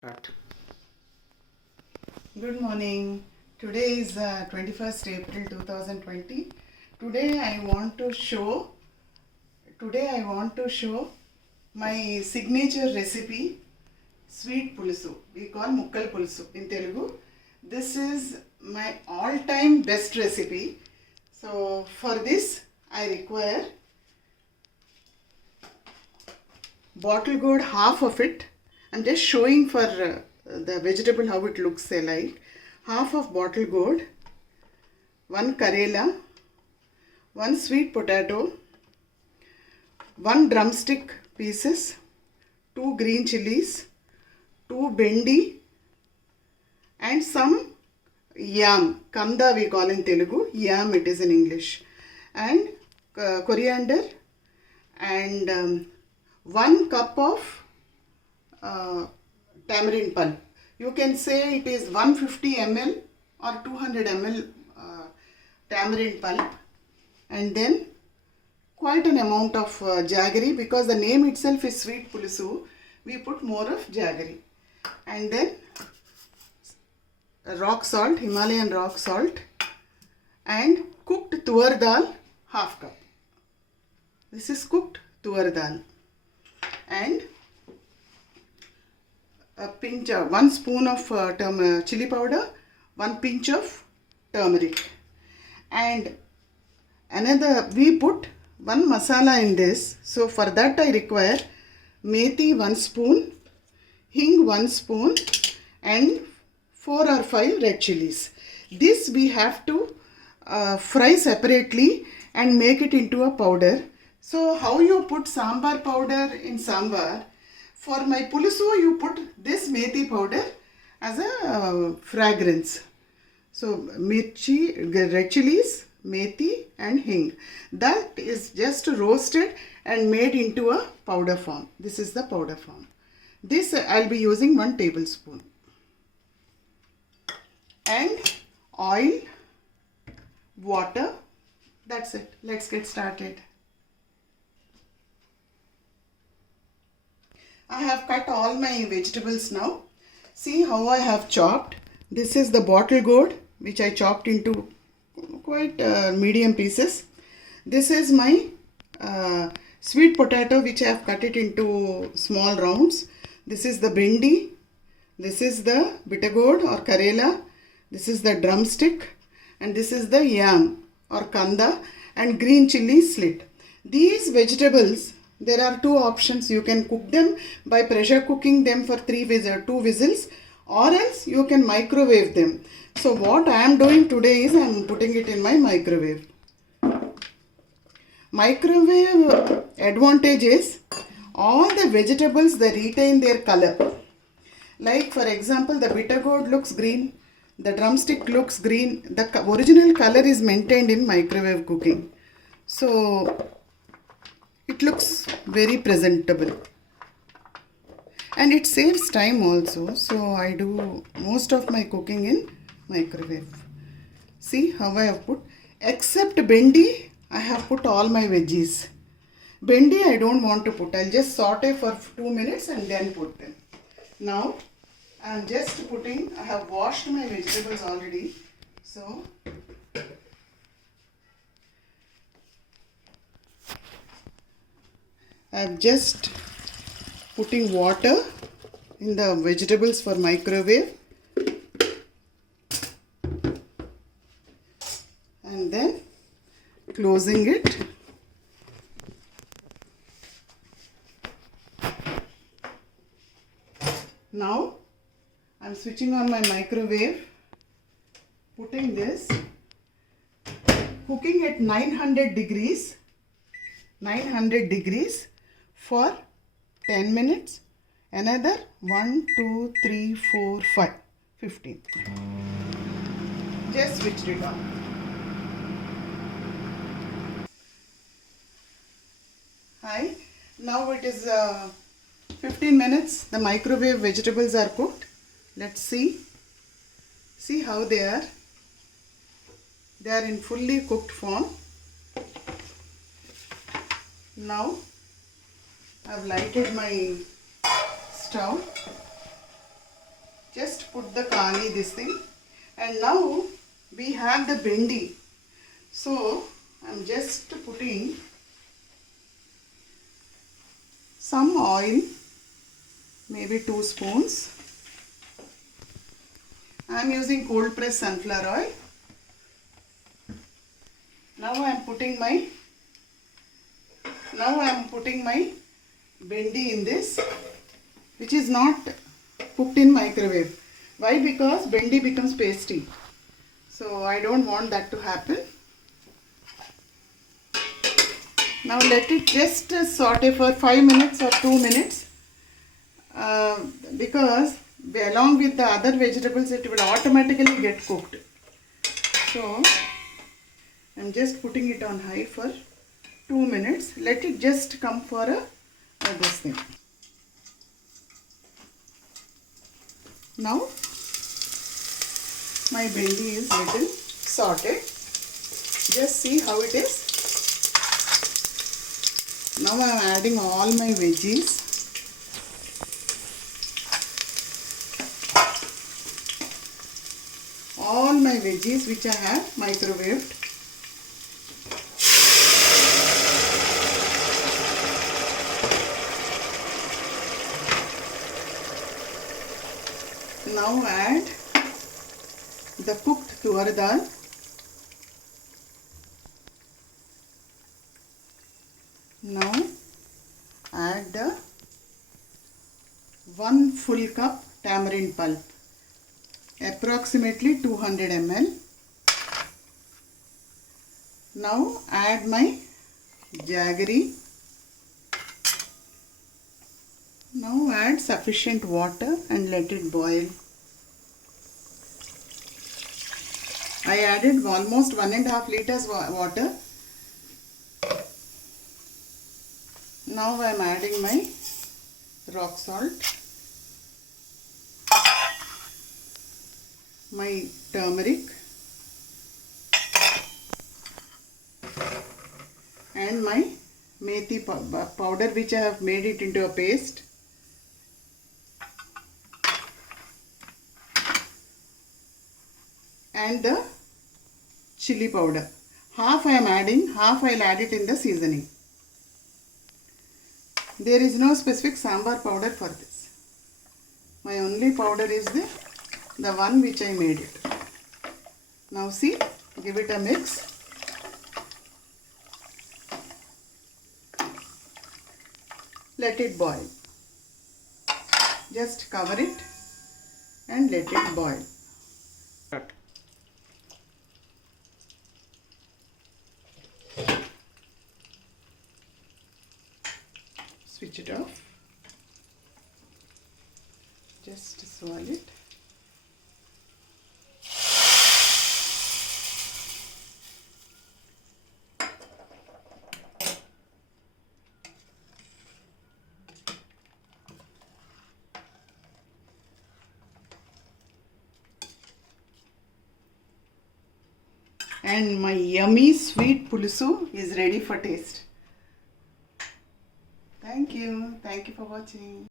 Start. Good morning. Today is 21st April 2020. Today I want to show my signature recipe, sweet pulusu. We call mukkal pulusu in Telugu. This is my all-time best recipe. So for this I require bottle gourd, half of it. I'm just showing for the vegetable how it looks like. Half of bottle gourd, 1 karela, 1 sweet potato, 1 drumstick pieces, 2 green chilies, 2 bendi, and some yam. Kanda we call in Telugu, yam it is in English, and coriander, and 1 cup of tamarind pulp. You can say it is 150 ml or 200 ml tamarind pulp, and then quite an amount of jaggery, because the name itself is sweet pulusu. We put more of jaggery, and then rock salt, Himalayan rock salt, and cooked tuar dal, half cup. This is cooked tuar dal, and a pinch of 1 spoon of chili powder, 1 pinch of turmeric, and another we put 1 masala in this. So for that I require methi 1 spoon, hing 1 spoon, and 4 or 5 red chilies. This we have to fry separately and make it into a powder. So how you put sambar powder in sambar, for my pulusu you put this methi powder as a fragrance. So mirchi, red chilies, methi and hing. That is just roasted and made into a powder form. This is the powder form. This I'll be using 1 tablespoon. And oil, water. That's it. Let's get started. I have cut all my vegetables now. See how I have chopped. This is the bottle gourd which I chopped into quite medium pieces. This is my sweet potato which I have cut it into small rounds. This is the bendi. This is the bitter gourd or karela. This is the drumstick, and this is the yam or kanda, and green chili slit. These vegetables, there are 2 options. You can cook them by pressure cooking them for 2 whistles, or else you can microwave them. So what I am doing today is I am putting it in my microwave. Microwave advantage is all the vegetables, they retain their color. Like for example, the bitter gourd looks green, the drumstick looks green. The original color is maintained in microwave cooking. So it looks very presentable, and it saves time also. So I do most of my cooking in microwave. See how I have put, except bendi, I have put all my veggies. Bendi I don't want to put. I'll just saute for 2 minutes and then put them. Now I am just putting, I have washed my vegetables already. So I am just putting water in the vegetables for microwave, and then closing it. Now I am switching on my microwave, putting this, cooking at 900 degrees for 10 minutes. Another 1, 2, 3, 4, 5, 15. Just switched it on. Hi. Now it is 15 minutes. The microwave vegetables are cooked. Let's see. See how they are. They are in fully cooked form. Now I have lighted my stove Just put the kani this thing, and now we have the bendi. So I'm just putting some oil, maybe 2 spoons. I'm using cold pressed sunflower oil. Now I'm putting my bendi in this, which is not cooked in microwave. Why? Because bendi becomes pasty. So I don't want that to happen. Now let it just saute for 5 minutes or 2 minutes, because along with the other vegetables it will automatically get cooked. So I'm just putting it on high for 2 minutes. Let it just come for this thing. Now my bendi is little sauteed. Just see how it is. Now I am adding all my veggies. All my veggies which I have microwaved. Now add the cooked tuar dal. Now add the 1 full cup tamarind pulp, approximately 200 ml. Now add my jaggery. Now add sufficient water and let it boil. I added almost 1.5 liters water. Now I am adding my rock salt, my turmeric, and my methi powder, which I have made it into a paste. And the chili powder. Half I am adding, half I will add it in the seasoning. There is no specific sambar powder for this. My only powder is the one which I made it. Now see, give it a mix. Let it boil. Just cover it and let it boil. Switch it off. Just swirl it. And my yummy sweet pulusu is ready for taste. Thank you for watching.